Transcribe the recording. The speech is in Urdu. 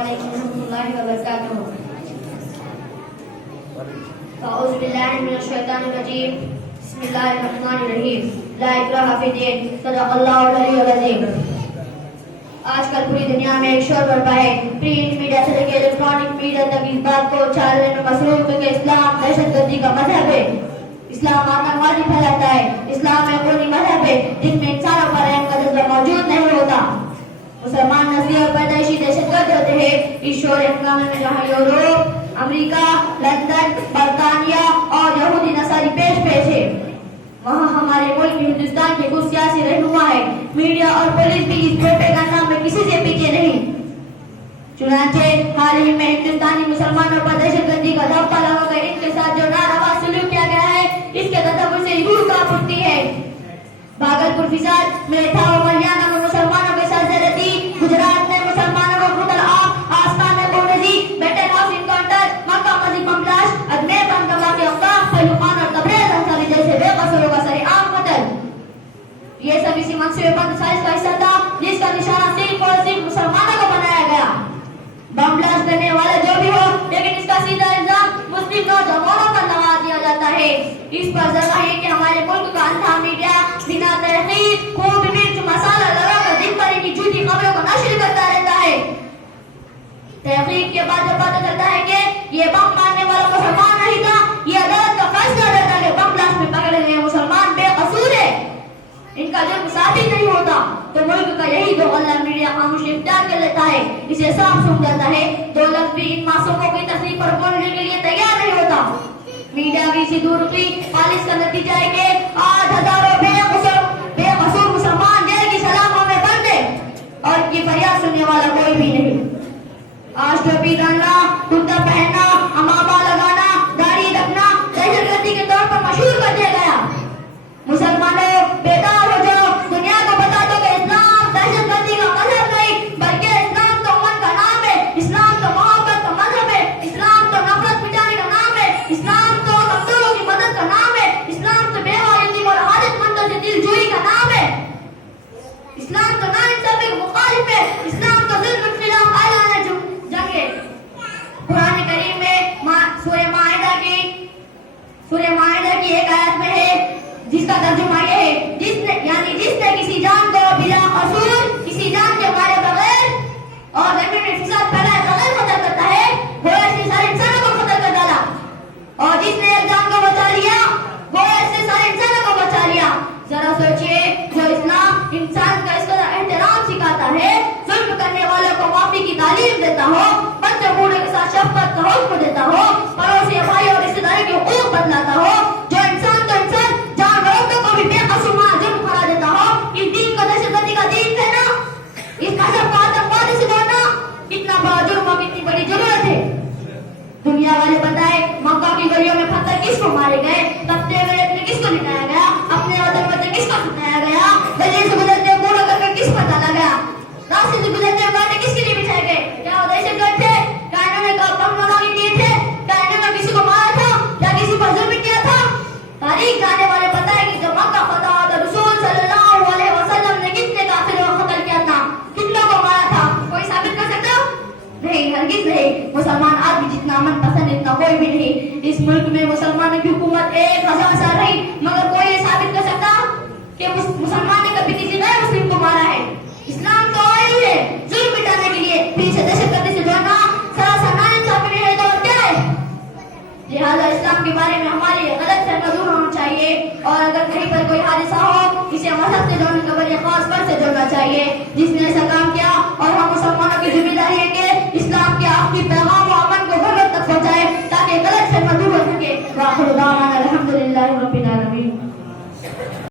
علیکم ورحمۃ اللہ وبرکاتہ. اعوذ باللہ من الشیطان الرجیم. بسم اللہ الرحمن الرحیم. لا اکراہ فی الدین. صدق اللہ العلی العظیم. آج کل پوری دنیا میں ایک شور برپا ہے. پرنٹ میڈیا سے لے کے الیکٹرانک میڈیا تک اس بات کو اچھالنے میں مصروف ہے کہ اسلام دہشت گردی کا مذہب ہے. اسلام آتنکوادی پھیلاتا ہے. اسلام ایک قومی مذہب ہے جس میں انسانوں کا رحم کا جذبہ موجود نہیں ہوتا. مسلمان نسلی اور پیدائشی دہشت گرد ہوتے ہیں. اس شور ہنگامے میں جہاں یورپ، امریکہ، لندن، برطانیہ اور یہودی نصاری پیش ہے، وہاں ہمارے ملک میں ہندوستان کے کچھ سیاسی رہنما ہے. میڈیا اور پولیس بھی اس پروپیگنڈا میں کسی سے پیچھے نہیں. چنانچہ حال ہی میں ہندوستانی مسلمانوں پر دہشت گردی کا دھبا لگا کر ان کے ساتھ جو ناروا سلوک کیا گیا ہے اس کے تصور سے روح کانپ اٹھتی ہے. بھاگلپور فساد میں تھا اور ہریانہ میں مسلمانوں کے ساتھ زیادتی، گجرات میں مسلمانوں کو قتل عام، آسمان میں بمباری، بیٹل ہاؤس انکاؤنٹر، مکہ مسجد بم بلاسٹ، اجمیر بم دھماکے، اوقاف، پہلوان اور تبریز انصاری جیسے بے قصوروں کا سر عام قتل. یہ سب اسی منصوبے بند سائز کا حصہ تھا جس کا نشانہ صرف اور صرف مسلمانوں کو بنایا گیا. بم بلاسٹ کرنے والا جو بھی ہو، لیکن اس کا سیدھا الزام مسلم نوجوانوں پر لگا دیا جاتا ہے. اس پر ذرا ہے کہ ہمارے ملک کا اندھا میڈیا بنا تحقیق خوب مرچ مسالہ لگا کر دن بھر کی جھوٹی خبروں کو نشر کرتا رہتا ہے. تحقیق کے بعد جب پتہ چلتا ہے کہ یہ بم مارنے والا مسلمان نہیں تھا، یہ عدالت کا فیصلہ رہتا ہے بم بلاسٹ میں پکڑے گئے مسلمان بے قصور ہے، ان کا جرم ثابت نہیں ہوتا، تو ملک کا یہی دو غلہ میڈیا خاموشی اختیار کر لیتا ہے. اسے صاف سن جاتا ہے. دو لفظ بھی ان معصوموں کی تصریح پر بولنے کے لیے تیار نہیں ہوتا. میڈیا بھی اسی دور کی پالیس کا نتیجہ ہے کہ آج ہزاروں بے قصور مسلمان جیل کی سلاخوں میں بند ہیں اور ان کی فریاد سننے والا کوئی بھی نہیں. آج ٹوپی ڈالنا، کرتا پہننا، امامہ لگانا، داڑھی رکھنا دہشت گردی کے طور پر مشہور کر دیا گیا. مسلمانوں بیدار ہو جاؤ، دنیا کو بتا دو کہ اسلام دہشت گردی کا مذہب نہیں بلکہ اسلام تو امن کا نام ہے، اسلام تو محبت کا مذہب ہے، اسلام تو نفرت مٹانے کا نام ہے، اسلام تو کمزوروں کی مدد کا نام ہے، اسلام تو بیوہ یتیم اور حاجت مندوں سے دل جوئی کا نام ہے، اسلام تو ناانصافی کا مخالف ہے، اسلام تو ظلم کے خلاف اعلان جنگ ہے. قرآن کریم میں سورہ مائدہ کی ایک آیت میں ہے جس کا ترجمہ یہ ہے جس نے کسی جان کو بلا قصور کسی جان کے مارے بغیر اور زمین میں فساد پھیلائے بغیر قتل کرتا ہے، گویا اس نے سارے انسانوں کو قتل کر ڈالا. اور جس نے ایک جان کو بچا لیا گویا اس نے سارے انسانوں کو بچا لیا. ذرا سوچئے، جو اسلام انسان کا اس قدر احترام سکھاتا ہے، ظلم کرنے والوں کو معافی کی تعلیم دیتا ہو، بچوں بوڑھے کے ساتھ شفقت کا حکم دیتا ہو، پڑوسی بھائی اور رشتے داروں کے حقوق بدلاتا ہو، جو انسان تو انسان جانوروں کو بھی بے قصور جرم قرار دیتا ہو. اس دین کو دہشت گردی کا دین کہنا، اس مذہب کا آتنکوادی سے جوڑنا کتنا بڑا جرم اور کتنی بڑی ضرورت ہے. دنیا والے بتائے مکہ کی گلیوں میں پتھر کس کو مارے گئے، تپتے ہوئے کس کو لٹایا گیا، اپنے وطن پر کس کو ستایا گیا، گلی سے گزرتے بوڑھوں کر کس کو ڈالا گیا، راستے سے گزرتے باتیں کس کے لیے بچھائے گئے. کیا وہ دہشت گرد تھے؟ کیا انہوں نے بم دھماکے کیے تھے؟ کیا انہوں نے کسی کو مارا تھا یا کسی پر ظلم کیا تھا؟ تاریخ جانے والے بتائے کہ جب مکہ فتح ہوا تو رسول صلی اللہ علیہ وسلم نے کتنے کافروں کو قتل کیا تھا، کتنوں کو مارا تھا؟ کوئی ثابت کر سکتا؟ نہیں، ہرگز نہیں. مسلمان آج بھی جتنا امن پسند اتنا کوئی بھی نہیں. اس ملک میں مسلمانوں کی حکومت 1000 سال رہی مگر کوئی یہ ثابت کر سکتا کہ مسلمان نے کبھی کسی غیر مسلم کو مارا ہے. اسلام تو وہی ہے ظلم مٹانے کے لیے، پیچھے دہشت گردی سے جوڑنا سراسر ناانصافی نہیں ہے تو اور کیا ہے. لہٰذا اسلام کے بارے میں ہماری غلط فہمی دور ہونا چاہیے اور اگر کہیں پر کوئی حادثہ ہو اسے مذہب سے جوڑنے کے بجائے خاص پر سے جوڑنا چاہیے. جس نے ایسا